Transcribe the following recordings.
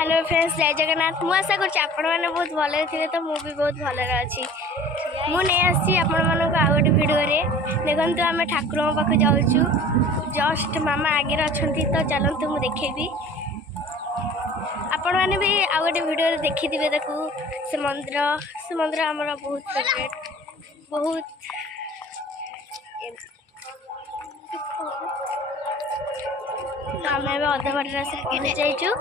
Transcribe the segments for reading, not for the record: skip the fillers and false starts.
Hello friends, जय जगन्नाथ। मु आशा कर बहुत भले थे, तो मुझे बहुत भले अच्छी। मुझे आसी आपण मानक आउ गोटे भिडियो देखते आम ठाकुर पाक जाऊँ। जस्ट मामा आगे अच्छा, तो चलते मुझे देखेबी। आपण मैंने भी आउ गोटे भिडियो देखी थे। देखू से मंदिर आमर बहुत फेवरेट, बहुत आम अधा बाटर आस पहुँच जाइचु।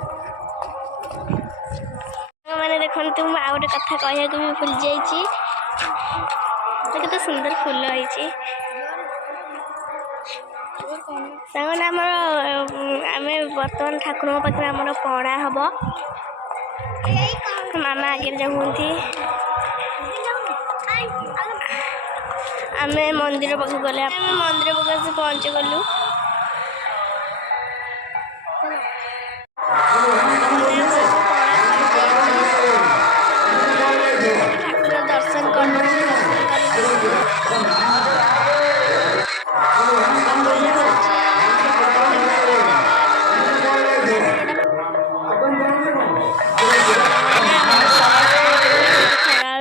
मैंने देखते मुझे आउ गोटे कथा कहूँ भी भूल जाइए। केते सुंदर फूल होइछि सागन आमर आमे बर्तमान ठाकुर पाखे आमर पड़ा हम मामा आगे जाऊँगी। आमे मंदिर पाख गले मंदिर पाख पहुँच गलु। ठाकुर दर्शन कर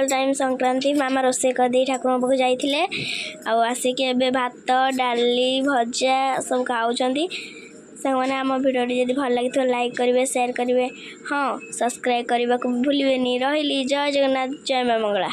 टाइम संक्रांति मामा रोसे करदे ठाकुर पाक जाइए। आसिक ए भात डाली भजा सब खाऊँ। साने आम भिडियो जब भल लगी लाइक करेंगे, शेयर करेंगे, हाँ सब्सक्राइब करने को भूलें। रही जय जगन्नाथ, जय मां मंगला।